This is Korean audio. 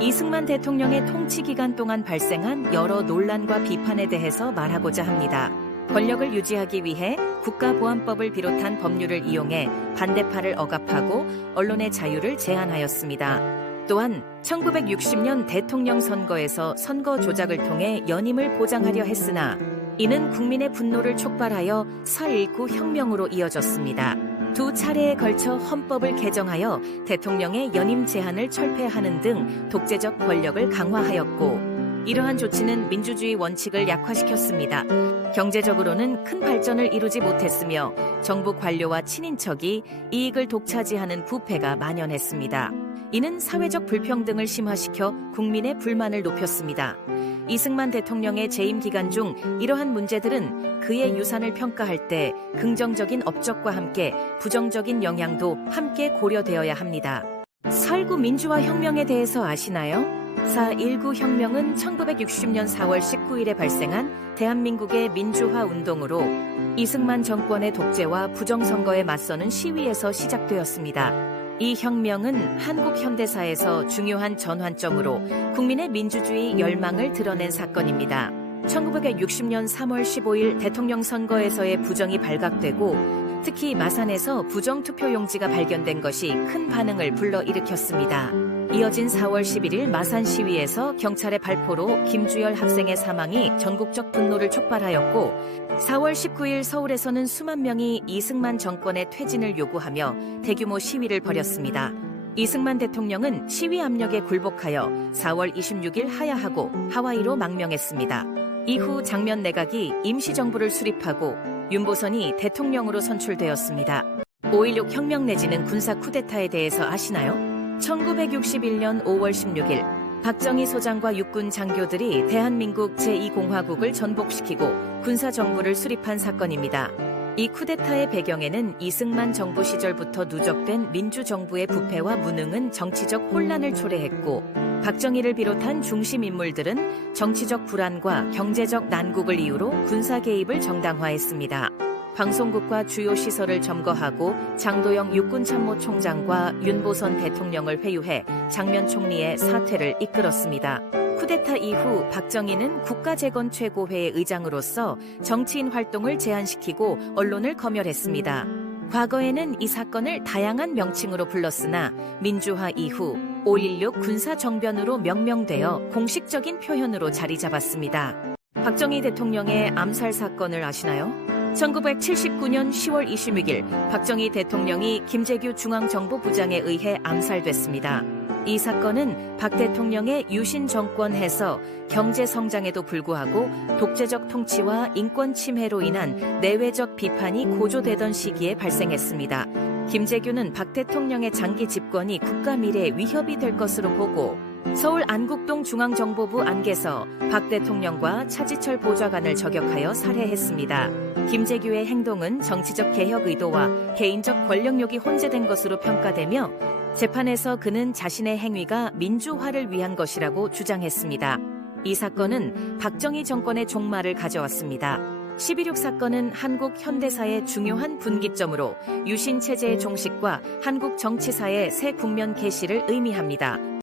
이승만 대통령의 통치 기간 동안 발생한 여러 논란과 비판에 대해서 말하고자 합니다. 권력을 유지하기 위해 국가보안법을 비롯한 법률을 이용해 반대파를 억압하고 언론의 자유를 제한하였습니다. 또한 1960년 대통령 선거에서 선거 조작을 통해 연임을 보장하려 했으나 이는 국민의 분노를 촉발하여 4.19 혁명으로 이어졌습니다. 두 차례에 걸쳐 헌법을 개정하여 대통령의 연임 제한을 철폐하는 등 독재적 권력을 강화하였고 이러한 조치는 민주주의 원칙을 약화시켰습니다. 경제적으로는 큰 발전을 이루지 못했으며 정부 관료와 친인척이 이익을 독차지하는 부패가 만연했습니다. 이는 사회적 불평등을 심화시켜 국민의 불만을 높였습니다. 이승만 대통령의 재임 기간 중 이러한 문제들은 그의 유산을 평가할 때 긍정적인 업적과 함께 부정적인 영향도 함께 고려되어야 합니다. 4.19 민주화 혁명에 대해서 아시나요? 4.19 혁명은 1960년 4월 19일에 발생한 대한민국의 민주화 운동으로 이승만 정권의 독재와 부정선거에 맞서는 시위에서 시작되었습니다. 이 혁명은 한국 현대사에서 중요한 전환점으로 국민의 민주주의 열망을 드러낸 사건입니다. 1960년 3월 15일 대통령 선거에서의 부정이 발각되고 특히 마산에서 부정투표용지가 발견된 것이 큰 반응을 불러일으켰습니다. 이어진 4월 11일 마산 시위에서 경찰의 발포로 김주열 학생의 사망이 전국적 분노를 촉발하였고 4월 19일 서울에서는 수만 명이 이승만 정권의 퇴진을 요구하며 대규모 시위를 벌였습니다. 이승만 대통령은 시위 압력에 굴복하여 4월 26일 하야하고 하와이로 망명했습니다. 이후 장면 내각이 임시정부를 수립하고 윤보선이 대통령으로 선출되었습니다. 5.16 혁명 내지는 군사 쿠데타에 대해서 아시나요? 1961년 5월 16일 박정희 소장과 육군 장교들이 대한민국 제2공화국을 전복시키고 군사정부를 수립한 사건입니다. 이 쿠데타의 배경에는 이승만 정부 시절부터 누적된 민주정부의 부패와 무능은 정치적 혼란을 초래했고 박정희를 비롯한 중심 인물들은 정치적 불안과 경제적 난국을 이유로 군사 개입을 정당화했습니다. 방송국과 주요 시설을 점거하고 장도영 육군참모총장과 윤보선 대통령을 회유해 장면 총리의 사퇴를 이끌었습니다. 쿠데타 이후 박정희는 국가재건최고회의 의장으로서 정치인 활동을 제한시키고 언론을 검열했습니다. 과거에는 이 사건을 다양한 명칭으로 불렀으나 민주화 이후 5.16 군사정변으로 명명되어 공식적인 표현으로 자리 잡았습니다. 박정희 대통령의 암살 사건을 아시나요? 1979년 10월 26일 박정희 대통령이 김재규 중앙정보부장에 의해 암살됐습니다. 이 사건은 박 대통령의 유신 정권 해서 경제 성장에도 불구하고 독재적 통치와 인권 침해로 인한 내외적 비판이 고조되던 시기에 발생했습니다. 김재규는 박 대통령의 장기 집권이 국가 미래에 위협이 될 것으로 보고 서울 안국동 중앙정보부 안개서 박 대통령과 차지철 보좌관을 저격하여 살해했습니다. 김재규의 행동은 정치적 개혁 의도와 개인적 권력욕이 혼재된 것으로 평가되며 재판에서 그는 자신의 행위가 민주화를 위한 것이라고 주장했습니다. 이 사건은 박정희 정권의 종말을 가져왔습니다. 12.6 사건은 한국 현대사의 중요한 분기점으로 유신 체제의 종식과 한국 정치사의 새 국면 개시를 의미합니다.